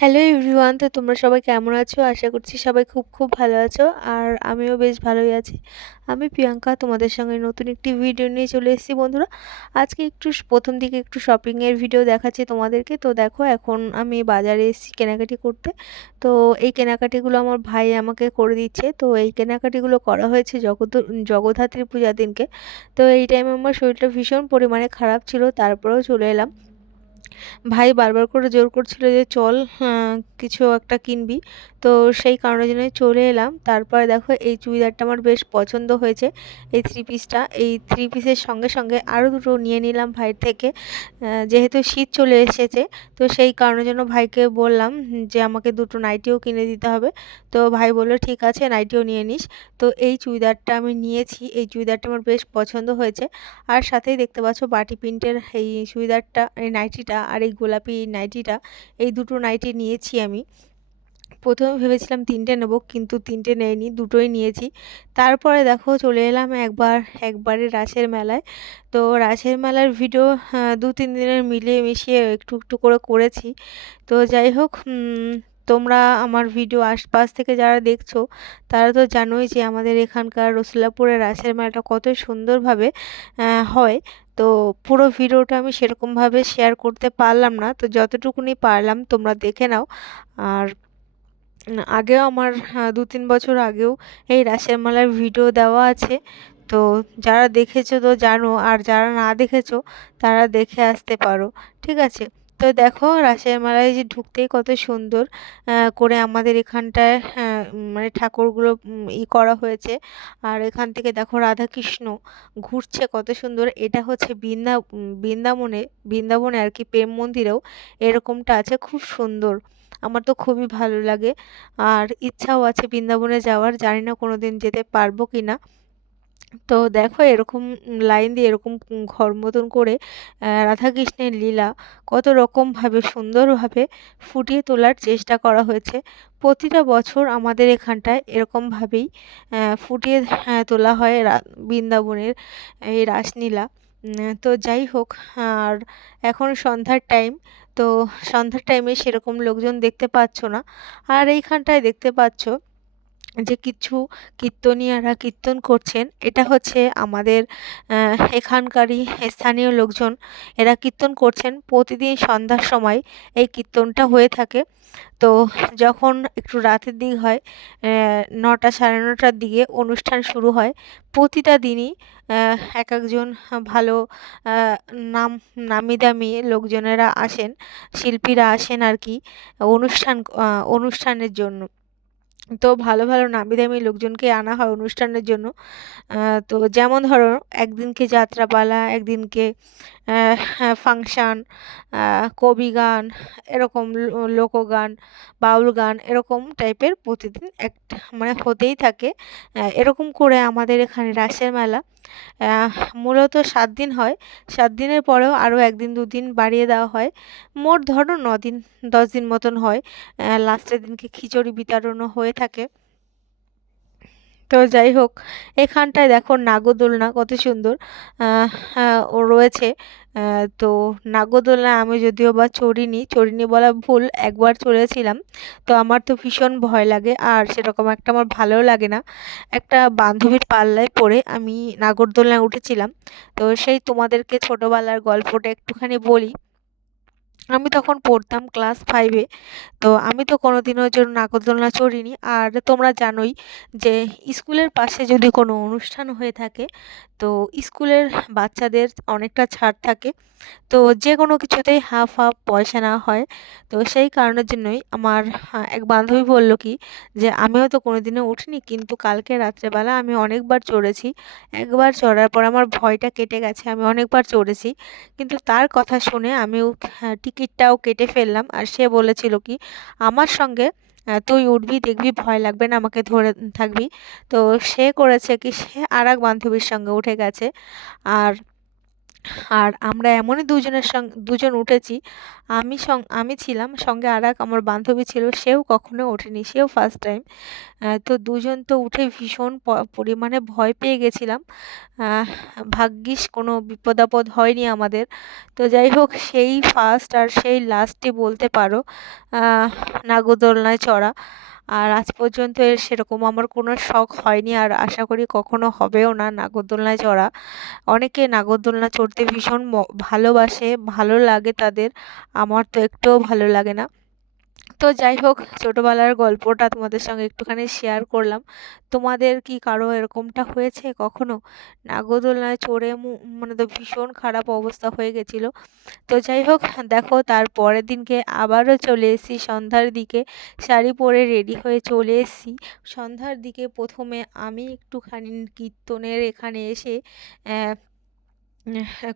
Hello everyone তো তোমরা সবাই কেমন আছো? আশা করছি সবাই খুব খুব ভালো আছো, আর আমিও বেশ ভালোই আছি। আমি প্রিয়াঙ্কা, তোমাদের সঙ্গে নতুন একটি ভিডিও নিয়ে চলে এসেছি বন্ধুরা। আজকে একটু প্রথম দিকে একটু শপিংয়ের ভিডিও দেখাচ্ছি তোমাদেরকে। তো দেখো, এখন আমি বাজারে এসেছি কেনাকাটি করতে। তো এই কেনাকাটিগুলো আমার ভাই আমাকে করে দিচ্ছে। তো এই কেনাকাটিগুলো করা হয়েছে জগৎ, জগদ্ধাত্রী পূজার দিনকে। তো এই টাইমে আমার শরীরটা ভীষণ পরিমাণে খারাপ ছিল, তারপরেও চলে এলাম। ভাই বারবার করে জোর করছিল যে চল কিছু একটা কিনবি। তো সেই কারণের জন্যই চলে এলাম। তারপরে দেখো এই চুড়িদারটা আমার বেশ পছন্দ হয়েছে। এই থ্রি পিসটা এই থ্রি পিসের সঙ্গে সঙ্গে আরও দুটো নিয়ে নিলাম ভাইয়ের থেকে। যেহেতু শীত চলে এসেছে, তো সেই কারণের জন্য ভাইকে বললাম যে আমাকে দুটো নাইটিও কিনে দিতে হবে। তো ভাই বলল, ঠিক আছে নাইটিও নিয়ে নিস। তো এই চুড়িদারটা আমি নিয়েছি। এই চুড়িদারটা আমার বেশ পছন্দ হয়েছে। আর সাথেই দেখতে পাচ্ছ বাটি প্রিন্টের এই চুড়িদারটা, এই নাইটিটা আর এই গোলাপি নাইটিটা এই দুটো নাইটি নিয়েছি আমি। প্রথমে ভেবেছিলাম তিনটে নেব, কিন্তু তিনটে নেয়নি, দুটোই নিয়েছি। তারপরে দেখো চলে এলাম একবার, একবারে রাসের মেলায়। তো রাসের মেলার ভিডিও দু, তিন দিনের মিলিয়ে মিশিয়ে একটু একটু করে করেছি। তো যাই হোক তোমরা আমার ভিডিও আশপাশ থেকে যারা দেখছ, তারা তো জানোই যে আমাদের এখানকার রসুলাপুরের রাসের মেলাটা কত সুন্দরভাবে হয়। তো পুরো ভিডিওটা আমি সেরকমভাবে শেয়ার করতে পারলাম না। তো যতটুকুনি পারলাম, তোমরা দেখে নাও। আর আগেও আমার দু তিন বছর আগেও এই রাসের মেলার ভিডিও দেওয়া আছে। তো যারা দেখেছ তো জানো, আর যারা না দেখেছ, তারা দেখে আসতে পারো, ঠিক আছে? তো দেখো রাসের মেলায় যে ঢুকতেই কত সুন্দর করে আমাদের এখানটায় মানে ঠাকুরগুলো ই করা হয়েছে। আর এখান থেকে দেখো রাধাকৃষ্ণ ঘুরছে কত সুন্দর। এটা হচ্ছে বৃন্দা বৃন্দাবনে বৃন্দাবনে আর কি প্রেম মন্দিরেও এরকমটা আছে, খুব সুন্দর। আমার তো খুবই ভালো লাগে। আর ইচ্ছাও আছে বৃন্দাবনে যাওয়ার, জানি না কোনো দিন যেতে পারব কি না তো দেখো এরকম লাইন দিয়ে, এরকম ঘর মতন করে রাধাকৃষ্ণের লীলা কত রকমভাবে সুন্দরভাবে ফুটিয়ে তোলার চেষ্টা করা হয়েছে। প্রতিটা বছর আমাদের এখানটায় এরকমভাবেই ফুটিয়ে তোলা হয় বৃন্দাবনের এই রাসলীলা। তো যাই হোক, আর এখন সন্ধ্যার টাইম তো সন্ধ্যার টাইমে সেরকম লোকজন দেখতে পাচ্ছ না। আর এইখানটায় দেখতে পাচ্ছ যে কিছু কীর্তনিয়ারা কীর্তন করছেন, এটা হচ্ছে আমাদের এখানকারই স্থানীয় লোকজন। এরা কীর্তন করছেন, প্রতিদিন সন্ধ্যার সময় এই কীর্তনটা হয়ে থাকে। তো যখন একটু রাতের দিক হয় নটা সাড়ে নটার দিকে অনুষ্ঠান শুরু হয়, প্রতিটা দিনই এক একজন ভালো নাম নামি দামি লোকজনেরা আসেন, শিল্পীরা আসেন আর কি, অনুষ্ঠান অনুষ্ঠানের জন্য। তো ভালো ভালো নামি দামি লোকজনকে আনা হয় অনুষ্ঠানের জন্য। তো যেমন ধরো, একদিনকে যাত্রাপালা, একদিনকে ফাংশান কবি গান, এরকম লোকগান, বাউল গান এরকম টাইপের প্রতিদিন এক মানে হতেই থাকে। এরকম করে আমাদের এখানে রাসের মেলা মূলত সাত দিন হয়। সাত দিনের পরেও আরও একদিন, দুদিন বাড়িয়ে দেওয়া হয়। মোট ধরো দিন, দশ দিন মতন হয়। লাস্টের দিনকে খিচুড়ি বিতরণও হয়ে থাকে। তো যাই হোক, এখানটায় দেখো নাগরদোলনা কত সুন্দর। ও রয়েছে। তো নাগরদোলনা আমি যদিও বা চড়িনি চড়িনি বলা ভুল, একবার চড়েছিলাম। তো আমার তো ভীষণ ভয় লাগে, আর সেরকম একটা আমার ভালোও লাগে না। একটা বান্ধবীর পাল্লায় পড়ে আমি নাগরদোলনায় উঠেছিলাম। তো সেই তোমাদেরকে ছোটোবেলার গল্পটা একটুখানি বলি। আমি তখন পড়তাম ক্লাস ফাইভে তো আমি তো কোনো দিনও জন্য নাগরদোলনা চড়িনি। আর তোমরা জানোই যে স্কুলের পাশে যদি কোনো অনুষ্ঠান হয়ে থাকে, তো স্কুলের বাচ্চাদের অনেকটা ছাড় থাকে। তো যে কোনো কিছুতেই হাফ হাফ পয়সা নেওয়া হয়। তো সেই কারণের জন্যই আমার এক বান্ধবী বলল কি যে, আমিও তো কোনো দিনও উঠিনি, কিন্তু কালকে রাত্রেবেলা আমি অনেকবার চড়েছি। একবার চড়ার পর আমার ভয়টা কেটে গেছে, আমি অনেকবার চড়েছি। কিন্তু তার কথা শুনে আমিও টিকিটটাও কেটে ফেললাম। আর সে বলেছিল কি, আমার সঙ্গে তুই উঠবি, দেখবি, ভয় লাগবে না, আমাকে ধরে থাকবি। তো সে করেছে কি, সে আর এক বান্ধবীর সঙ্গে উঠে গেছে। আর আর আমরা এমনই দুজনের সঙ্গে, দুজন উঠেছি। আমি সং, আমি ছিলাম, সঙ্গে আর এক আমার বান্ধবী ছিল, সেও কখনো ওঠেনি, সেও ফার্স্ট টাইম তো দুজন তো উঠে ভীষণ পরিমাণে ভয় পেয়ে গেছিলাম। ভাগ্যিস কোনো বিপদ আপদ হয়নি আমাদের। তো যাই হোক, সেই ফার্স্ট আর সেই লাস্টে বলতে পারো। নাগরদোলনায় চড়া। আর আজ পর্যন্ত এর সেরকম আমার কোনো শখ হয়নি আর আশা করি কখনো হবেও না নাগরদোলনায় চড়া অনেকে নাগরদোলনা চড়তে ভীষণ ভালোবাসে, ভালো লাগে তাদের। আমার তো একটুও ভালো লাগে না। তো যাই হোক, ছোটোবেলার গল্পটা তোমাদের সঙ্গে একটুখানি শেয়ার করলাম। তোমাদের কি কারও এরকমটা হয়েছে কখনো? নাগরদোলনায় চড়ে মানে তো ভীষণ খারাপ অবস্থা হয়ে গেছিল। তো যাই হোক, দেখো তার পরের দিনকে আবারও চলে এসেছি সন্ধ্যার দিকে। শাড়ি পরে রেডি হয়ে চলে এসেছি। সন্ধ্যার দিকে প্রথমে আমি একটুখানি কীর্তনের এখানে এসে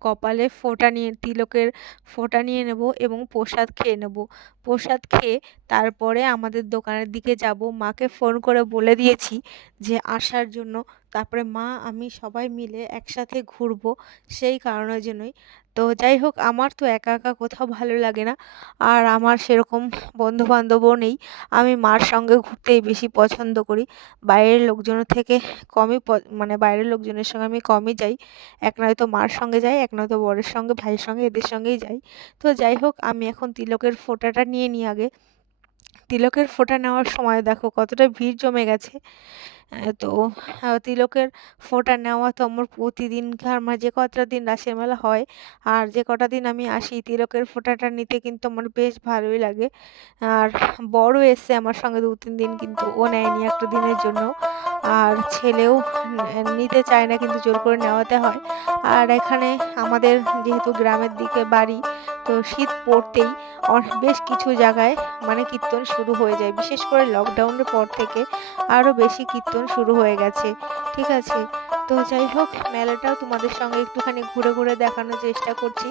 কপালে ফোঁটা নিয়ে, তিলকের ফোঁটা নিয়ে নেব এবং প্রসাদ খেয়ে নেব। প্রসাদ খেয়ে তারপরে আমাদের দোকানের দিকে যাব। মাকে ফোন করে বলে দিয়েছি যে আসার জন্য তারপরে মা, আমি সবাই মিলে একসাথে ঘুরবো সেই কারণের জন্যই। তো যাই হোক, আমার তো একা একা কোথাও ভালো লাগে না। আর আমার সেরকম বন্ধু বান্ধবও নেই। আমি মার সঙ্গে ঘুরতেই বেশি পছন্দ করি। বাইরের লোকজনের থেকে কমই মানে বাইরের লোকজনের সঙ্গে আমি কমই যাই। এক নয়তো মার সঙ্গে যাই, এক নয়তো বরের সঙ্গে, ভাইয়ের সঙ্গে, এদের সঙ্গেই যাই। তো যাই হোক, আমি এখন তিলকের ফোঁটাটা নিয়ে নিই আগে। তিলকের ফোঁটা নেওয়ার সময় দেখো কতটা ভিড় জমে গেছে। তো তিলকের ফোঁটা নেওয়া তো আমার প্রতিদিনকার আমার যে কটা দিন রাসের মেলা হয় আর যে কটা দিন আমি আসি তিলকের ফোঁটাটা নিতে কিন্তু আমার বেশ ভালোই লাগে। আর বড় এসছে আমার সঙ্গে দু তিন দিন কিন্তু ও নেয়নি একটা দিনের জন্য। আর ছেলেও নিতে চায় না কিন্তু জোর করে নেওয়াতে হয়। আর এখানে আমাদের যেহেতু গ্রামের দিকে বাড়ি শীত পড়তেই বেশ কিছু জায়গায় মানে কীর্তন শুরু হয়ে যায়। বিশেষ করে লকডাউনের পর থেকে আরও বেশি কীর্তন শুরু হয়ে গেছে। ঠিক আছে? তো যাই হোক, মেলাটাও তোমাদের সঙ্গে একটুখানি ঘুরে ঘুরে দেখানোর চেষ্টা করছি।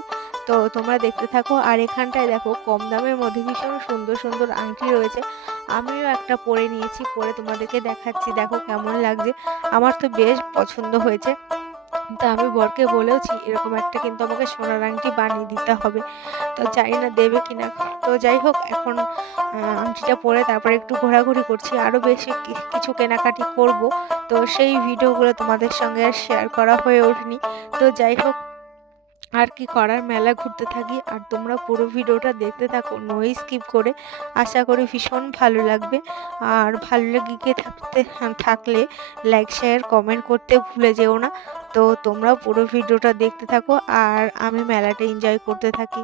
তো তোমরা দেখতে থাকো। আর এখানটায় দেখো, কম দামের মধ্যে ভীষণ সুন্দর সুন্দর আংটি রয়েছে। আমিও একটা পরে নিয়েছি, পরে তোমাদেরকে দেখাচ্ছি। দেখো কেমন লাগছে। আমার তো বেশ পছন্দ হয়েছে। তা আমি বরকে বলেওছি, এরকম একটা কিন্তু আমাকে সোনার আংটি বানিয়ে দিতে হবে। তো জানি না দেবে কিনা। তো যাই হোক, এখন আংটিটা পরে তারপরে একটু ঘোরাঘুরি করছি। আরও বেশি কি- কিছু কেনাকাটি করব। তো সেই ভিডিওগুলো তোমাদের সঙ্গে আর শেয়ার করা হয়ে ওঠেনি। তো যাই হোক আর কি করার মেলা ঘুরতে থাকি। আর তোমরা পুরো ভিডিওটা দেখতে থাকো নই স্কিপ করে। আশা করি ভীষণ ভালো লাগবে। আর ভালো লেগে থাকতে থাকলে লাইক শেয়ার কমেন্ট করতে ভুলে যেও না। তো তোমরা পুরো ভিডিওটা দেখতে থাকো। আর আমি মেলাটা এনজয় করতে থাকি।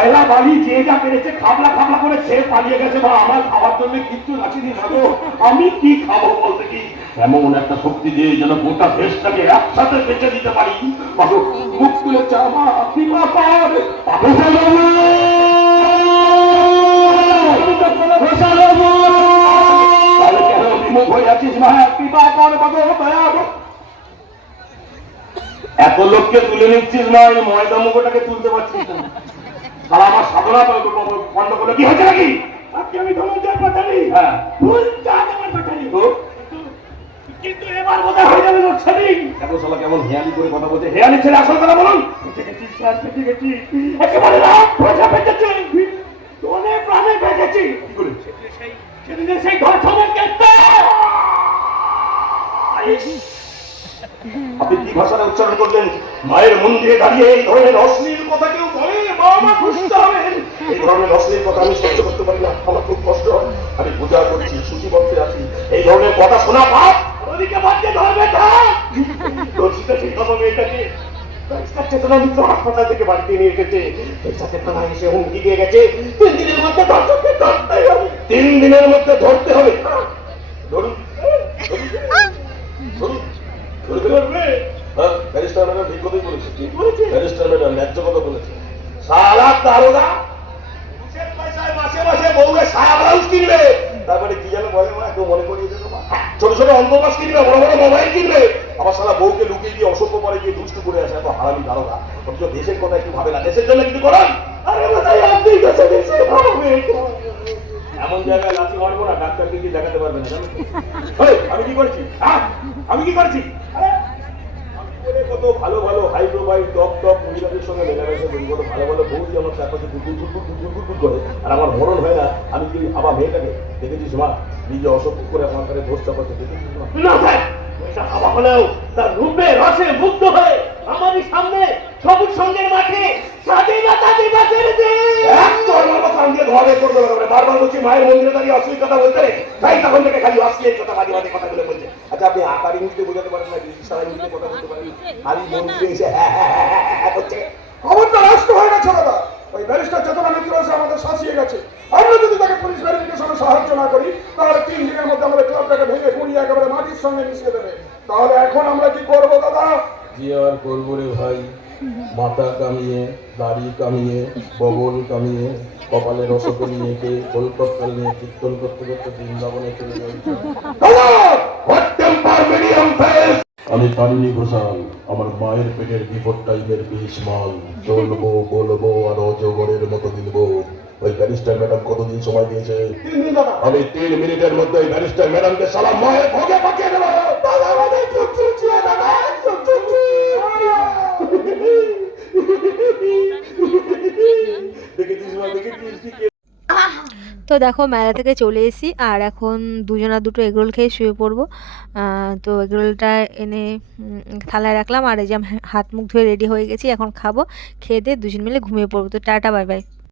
কয়লা বালি, যে যা পেরেছে খাবলা খাবলা করে খেয়ে পালিয়ে গেছে বা আমার খাওয়ার জন্য কিচ্ছু রাখিনি না গো। আমি কি খাব বলতে কি? এমন একটা শক্তি দিয়ে যেন গোটা দেশটাকে একসাথে বেঁচে দিতে পারি। মুখ তুলে চা মা কৃপা কর বাবু তাহলে কেন বিমুখ যাচ্ছিস মা? কৃপা কর বাবু, দয়া কর। এত লোককে তুলে নিচ্ছিস না এই ময়দা মুখোটাকে তুলতে পারছিস না। আর আমার সাধনা বন্ধ করল কি হয়েছে নাকি? আজকে আমি ধনঞ্জয় পাঠালি। হ্যাঁ। ভুল চাঁদ আমার পাঠালি। তো? কিন্তু এবার বোধহয় হয়ে যাবে লোক সেদিন দেখো শালা কেমন হেয়ালি করে কথা বলছে। হেয়ালি আসল কথা বলুন। বেঁচে গেছি একেবারে পয়সা অনেক প্রাণে বেঁচেছি কি করে সেদিনে সেই ঘর সবাইকে আপনি কি ভাষাটা উচ্চারণ করলেন? মায়ের মন্দিরে দাঁড়িয়ে এই ধরনের অশ্লীল কথা কেউ বলে? বাবা মা খুশি হবেন এই ধরনের অশ্লীল কথা আমি সহ্য করতে পারি না। আমার খুব কষ্ট হয়। আমি পূজা করছি সূচিপত্রে আছি এই ধরনের কথা শোনা পাপ ওদিকে বাচ্চা ধরবে দর্শিতা সেই কথা মেয়েটাকে পরিষ্কার চেতনা মিত্র হাসপাতাল থেকে বাড়িতে নিয়ে এসেছে। এসে হুমকি দিয়ে গেছে। তিন দিনের মধ্যে ধরতে ধরতেই হবে। তিন দিনের মধ্যে ধরতে হবে। ধরুন ধরুন। ধরুন। ধরতে পারবে? হ্যাঁ ব্যারিস্টার ম্যাডাম ঠিক কথাই বলেছে। ঠিক বলেছে। ব্যারিস্টার ম্যাডাম ন্যায্য কথা বলেছে। সারা মাসে মাসে বউকে সায়া ব্লাউজ কিনবে। তারপরে কি যেন বলে মা একটু মনে করিয়ে দেবো ছোট ছোট অন্তর্বাস কিনবে, বড় বড় মোবাইল কিনবে। আবার সারা বউকে লুকিয়ে দিয়ে অসভ্য পরে গিয়ে দুষ্টু করে আসে, এত হারামি দারোগা। অথচ দেশের কথা একটু ভাবে না, দেশের জন্য কিছু করান আরে আপনি দেশে দেশে ভাবে এমন জায়গায় লাঠি মারবো না, ডাক্তারকে কি দেখাতে পারবে আমি কি করছি? হ্যাঁ আমি কি করছি? কত ভালো ভালো হাই প্রোফাইল টপ টপ মহিলাদের সঙ্গে মেলামেশা করি কত ভালো ভালো বউজি আমার চারপাশে কুকুর কুকুর কুকুর কুকুর করে। আর আমার মরণ হয় না আমি কি আবার মেয়েটাকে দেখেছিস মা? নিজে অসভ্য করে আমার কাছে দোষ চাপাচ্ছে দেখেছিস না স্যার হাওয়া হলেও তার রূপে রসে মুগ্ধ হয়ে আমারই সামনে সবুজ সঙ্গের মাঠে স্বাধীনতা দিবসের পারবে বারবার বলছি মায়ের মন্দিরে দাঁড়িয়ে অশ্লীল কথা বলতে তাই তখন থেকে খালি অশ্লীল কথা বাজে বাজে কথাগুলো বলছে আচ্ছা আপনি আকার ইংলিশে বোঝাতে পারেন না ইশারা ইংলিশে কথা বলতে পারেন খালি মন্দিরে এসে হ্যাঁ হ্যাঁ হ্যাঁ করছে। খবরটা রাষ্ট্র হয়ে গেছে দাদা। ওই ব্যারিস্টার চেতনা মিত্র এসে আমাদের শাসিয়ে গেছে। আমরা যদি তাকে পুলিশ ভেরিফিকেশনে সাহায্য না করি তাহলে তিন দিনের মধ্যে আমাদের ক্লাবটাকে ভেঙে পুড়িয়ে একেবারে মাটির সঙ্গে মিশিয়ে দেবে। তাহলে এখন আমরা কি করব দাদা? কি আর করব রে ভাই মাথা কামিয়ে দাড়ি কামিয়ে বগল কামিয়ে কপালে রসগোল নিয়ে কে কলকত্তাল নিয়ে কীর্তন করতে করতে বৃন্দাবনে চলে যাচ্ছে আমি পান্নি ঘোষাল আমার মায়ের পেটের বিপদ টাইপের বিষ মাল। চলবো বলব আর অজগরের মতো দিলবো ওই ব্যারিস্টার ম্যাডাম কতদিন সময় দিয়েছে? আমি তিন মিনিটের মধ্যে ওই ব্যারিস্টার ম্যাডামকে সালাম মায়ের ভোগে পাঠিয়ে দেবো দাদা আমাদের চুপ চুপ ছিল দাদা চুপ চুপ দেখেছিস মা দেখেছিস কি কে তো দেখো মেলা থেকে চলে এসি আর এখন দুজনা দুটো এগরোল খেয়ে শুয়ে পড়ব। তো এগরোলটা এনে থালায় রাখলাম, আর এই যে হাত মুখ ধুয়ে রেডি হয়ে গেছি, এখন খাব, খেয়ে দিয়ে দুজন মিলে ঘুমিয়ে পড়ব। তো টাটা বাই বাই